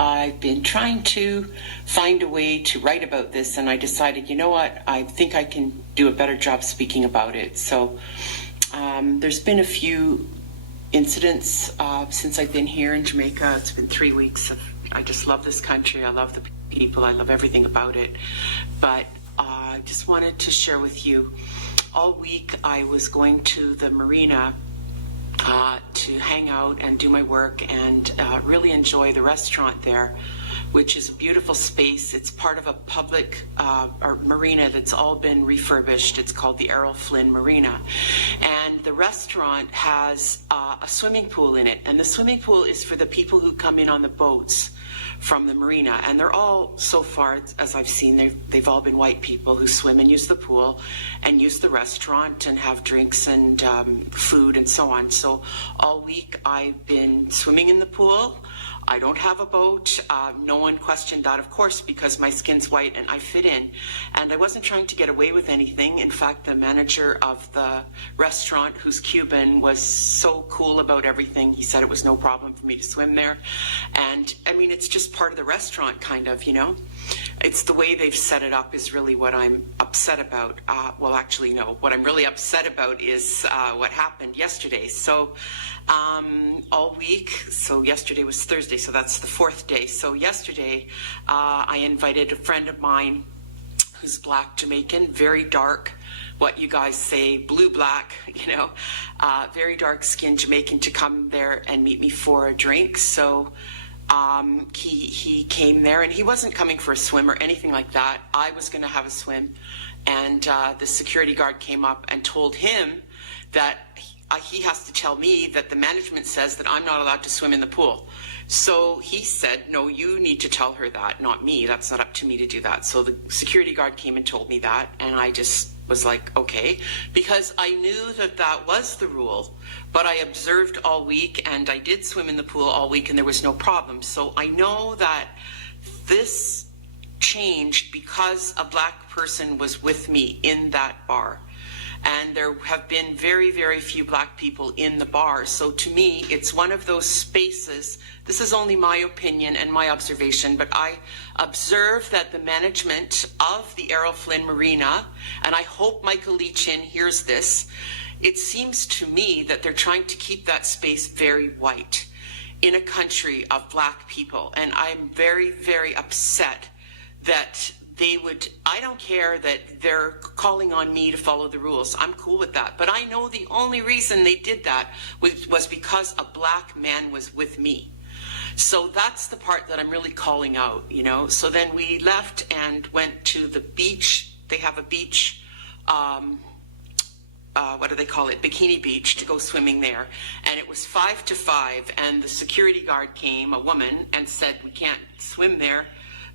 I've been trying to find a way to write about this, and I decided, you know what, I think I can do a better job speaking about it. So there's been a few incidents since I've been here in Jamaica. It's been 3 weeks. I just love this country. I love the people. I love everything about it. But I just wanted to share with you, all week I was going to the marina to hang out and do my work and really enjoy the restaurant there, which is a beautiful space. It's part of a public marina that's all been refurbished. It's called the Errol Flynn Marina. And the restaurant has a swimming pool in it. And the swimming pool is for the people who come in on the boats from the marina. And they're all, so far, as I've seen, they've all been white people who swim and use the pool and use the restaurant and have drinks and food and so on. So all week I've been swimming in the pool. I don't have a boat. No one questioned that, of course, because my skin's white and I fit in. And I wasn't trying to get away with anything. In fact, the manager of the restaurant, who's Cuban, was so cool about everything. He said it was no problem for me to swim there. And I mean, it's just part of the restaurant, kind of, you know. It's the way they've set it up is really what I'm upset about. Well, actually, no. What I'm really upset about is what happened yesterday. So all week, so yesterday was Thursday, so that's the 4th day. So yesterday, I invited a friend of mine who's Black Jamaican, very dark, what you guys say, blue-black, you know, very dark-skinned Jamaican, to come there and meet me for a drink. So he came there, and he wasn't coming for a swim or anything like that. I was going to have a swim, and the security guard came up and told him that he has to tell me that the management says that I'm not allowed to swim in the pool. So he said, no, you need to tell her that, not me. That's not up to me to do that. So the security guard came and told me that, and I just was like, okay, because I knew that that was the rule, but I observed all week, and I did swim in the pool all week, and there was no problem. So I know that this changed because a Black person was with me in that bar. And there have been very, very few Black people in the bar. So to me, it's one of those spaces. This is only my opinion and my observation, but I observe that the management of the Errol Flynn Marina, and I hope Michael Leachin hears this, it seems to me that they're trying to keep that space very white in a country of Black people. And I'm very, very upset that they would, I don't care that they're calling on me to follow the rules. I'm cool with that. But I know the only reason they did that was because a Black man was with me. So that's the part that I'm really calling out, you know. So then we left and went to the beach. They have a beach, what do they call it? Bikini Beach, to go swimming there. And it was 5 to 5, and the security guard came, a woman, and said, we can't swim there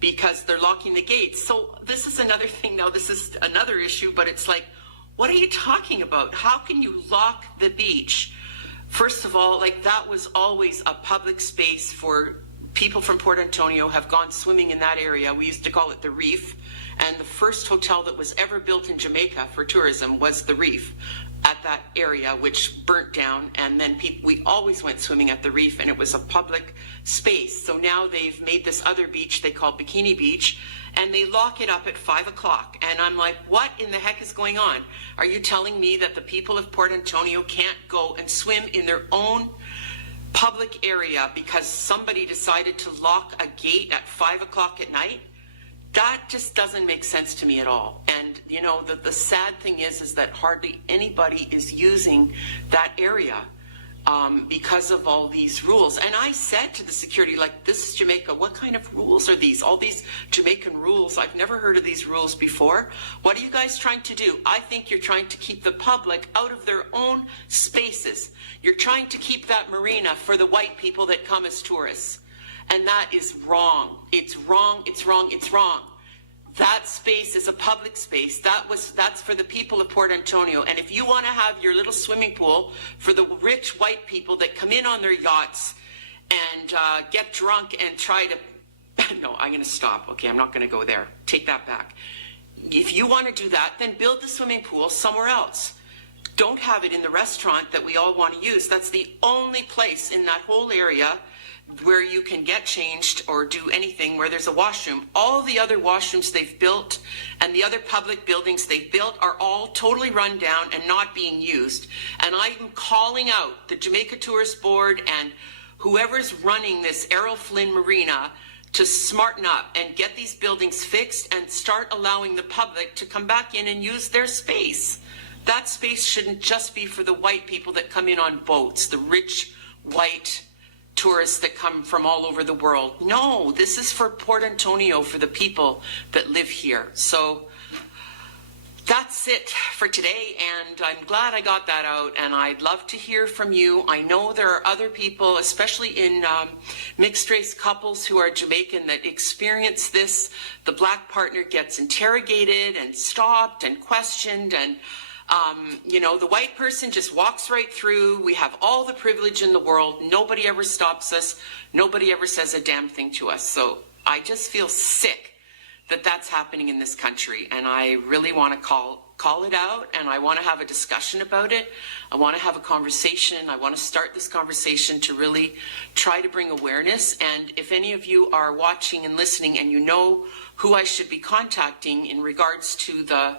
because they're locking the gates. So this is another thing now, this is another issue, but it's like, what are you talking about? How can you lock the beach? First of all, like, that was always a public space for people from Port Antonio have gone swimming in that area. We used to call it the Reef. And the first hotel that was ever built in Jamaica for tourism was the Reef at that area, which burnt down. And then we always went swimming at the Reef, and it was a public space. So now they've made this other beach they call Bikini Beach, and they lock it up at 5 o'clock. And I'm like, what in the heck is going on? Are you telling me that the people of Port Antonio can't go and swim in their own public area because somebody decided to lock a gate at 5 o'clock at night? That just doesn't make sense to me at all. And you know, the sad thing is that hardly anybody is using that area because of all these rules. And I said to the security, like, this is Jamaica, what kind of rules are these? All these Jamaican rules, I've never heard of these rules before. What are you guys trying to do? I think you're trying to keep the public out of their own spaces. You're trying to keep that marina for the white people that come as tourists. And that is wrong. It's wrong, it's wrong, it's wrong. That space is a public space. That's for the people of Port Antonio. And if you want to have your little swimming pool for the rich white people that come in on their yachts and get drunk and try to, no, I'm going to stop. Okay, I'm not going to go there. Take that back. If you want to do that, then build the swimming pool somewhere else. Don't have it in the restaurant that we all want to use. That's the only place in that whole area where you can get changed or do anything where there's a washroom. All the other washrooms they've built and the other public buildings they've built are all totally run down and not being used. And I'm calling out the Jamaica Tourist Board and whoever's running this Errol Flynn Marina to smarten up and get these buildings fixed and start allowing the public to come back in and use their space. That space shouldn't just be for the white people that come in on boats, the rich white tourists that come from all over the world. No, this is for Port Antonio, for the people that live here. So that's it for today, and I'm glad I got that out, and I'd love to hear from you. I know there are other people, especially in mixed race couples who are Jamaican, that experience this. The black partner gets interrogated and stopped and questioned, and you know, the white person just walks right through. We have all the privilege in the world. Nobody ever stops us. Nobody ever says a damn thing to us. So I just feel sick that that's happening in this country. And I really want to call it out, and I want to have a discussion about it. I want to have a conversation. I want to start this conversation to really try to bring awareness. And if any of you are watching and listening and you know who I should be contacting in regards to the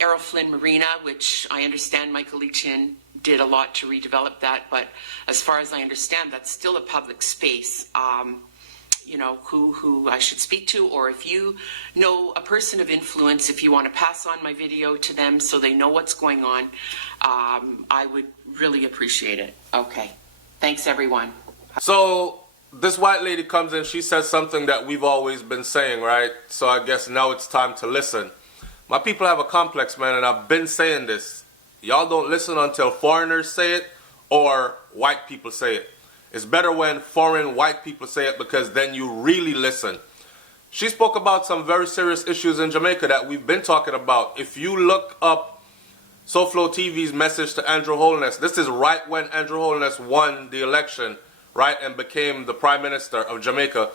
Errol Flynn Marina, which I understand Michael Lee Chin did a lot to redevelop that, but as far as I understand, that's still a public space. You know, who I should speak to, or if you know a person of influence, if you want to pass on my video to them so they know what's going on, I would really appreciate it. Okay. Thanks, everyone. So this white lady comes in, she says something that we've always been saying, right? So I guess now it's time to listen. My people have a complex, man, and I've been saying this. Y'all don't listen until foreigners say it or white people say it. It's better when foreign white people say it, because then you really listen. She spoke about some very serious issues in Jamaica that we've been talking about. If you look up SouFLoTV's message to Andrew Holness, this is right when Andrew Holness won the election, right, and became the Prime Minister of Jamaica.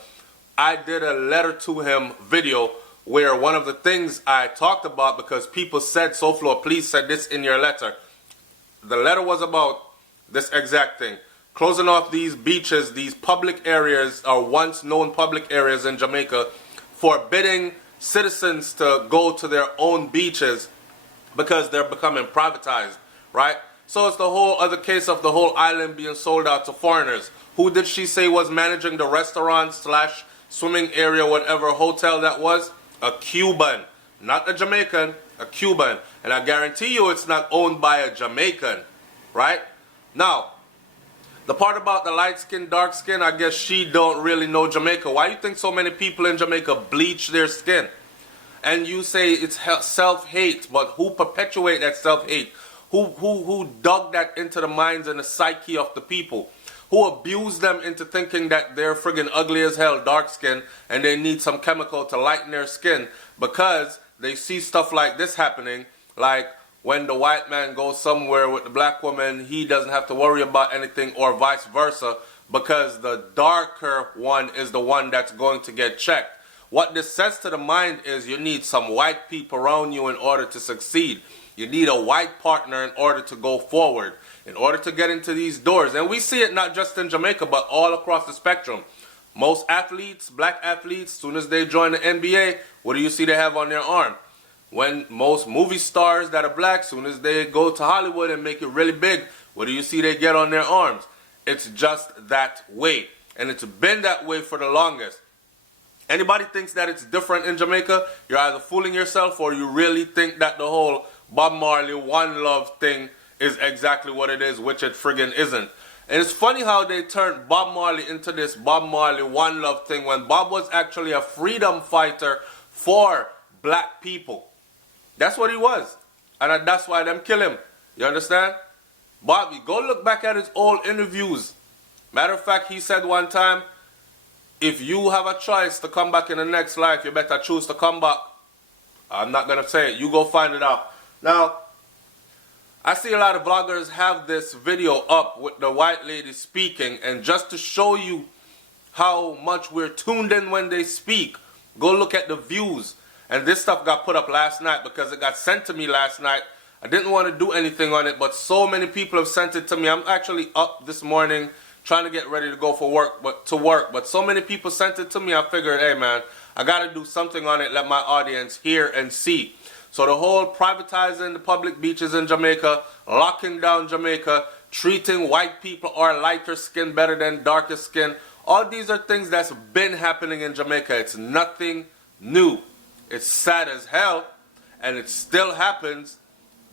I did a letter to him video where one of the things I talked about, because people said, SouFLo, please send this in your letter. The letter was about this exact thing. Closing off these beaches, these public areas, or once known public areas in Jamaica, forbidding citizens to go to their own beaches because they're becoming privatized, right? So it's the whole other case of the whole island being sold out to foreigners. Who did she say was managing the restaurant slash swimming area, whatever hotel that was? A Cuban, not a Jamaican, a Cuban. And I guarantee you it's not owned by a Jamaican, right? Now, the part about the light skin, dark skin, I guess she don't really know Jamaica. Why do you think so many people in Jamaica bleach their skin? And you say it's self-hate, but who perpetuate that self-hate? Who dug that into the minds and the psyche of the people? Who abused them into thinking that they're friggin' ugly as hell, dark skin, and they need some chemical to lighten their skin because they see stuff like this happening, like when the white man goes somewhere with the black woman, he doesn't have to worry about anything, or vice versa, because the darker one is the one that's going to get checked. What this says to the mind is you need some white people around you in order to succeed. You need a white partner in order to go forward, in order to get into these doors. And we see it not just in Jamaica, but all across the spectrum. Most athletes, black athletes, as soon as they join the NBA, what do you see they have on their arm? When most movie stars that are black, soon as they go to Hollywood and make it really big, what do you see they get on their arms? It's just that way. And it's been that way for the longest. Anybody thinks that it's different in Jamaica, you're either fooling yourself or you really think that the whole Bob Marley One Love thing is exactly what it is, which it friggin' isn't. And it's funny how they turned Bob Marley into this Bob Marley One Love thing when Bob was actually a freedom fighter for black people. That's what he was. And that's why them kill him. You understand? Bobby, go look back at his old interviews. Matter of fact, he said one time, if you have a choice to come back in the next life, you better choose to come back. I'm not going to say it. You go find it out. Now, I see a lot of vloggers have this video up with the white lady speaking, and just to show you how much we're tuned in when they speak, go look at the views. And this stuff got put up last night because it got sent to me last night. I didn't want to do anything on it, but so many people have sent it to me. I'm actually up this morning trying to get ready to go for work, but so many people sent it to me. I figured, hey man, I got to do something on it, let my audience hear and see. So the whole privatizing the public beaches in Jamaica, locking down Jamaica, treating white people or lighter skin better than darker skin, all these are things that's been happening in Jamaica. It's nothing new. It's sad as hell, and it still happens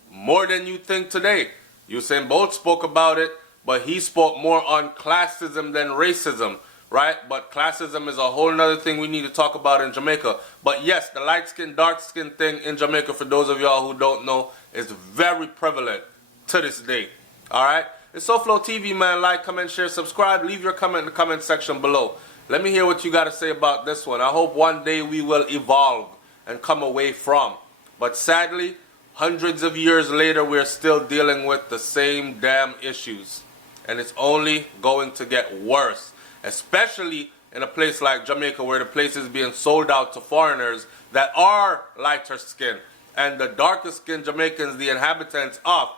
more than you think today. Usain Bolt spoke about it, but he spoke more on classism than racism, right? But classism is a whole nother thing we need to talk about in Jamaica. But yes, the light skin, dark skin thing in Jamaica, for those of y'all who don't know, is very prevalent to this day. Alright? It's SouFLoTV, man. Like, comment, share, subscribe. Leave your comment in the comment section below. Let me hear what you got to say about this one. I hope one day we will evolve and come away from. But sadly, hundreds of years later, we're still dealing with the same damn issues. And it's only going to get worse. Especially in a place like Jamaica, where the place is being sold out to foreigners that are lighter skin. And the darker skinned Jamaicans, the inhabitants of,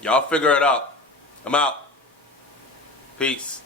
y'all figure it out. I'm out. Peace.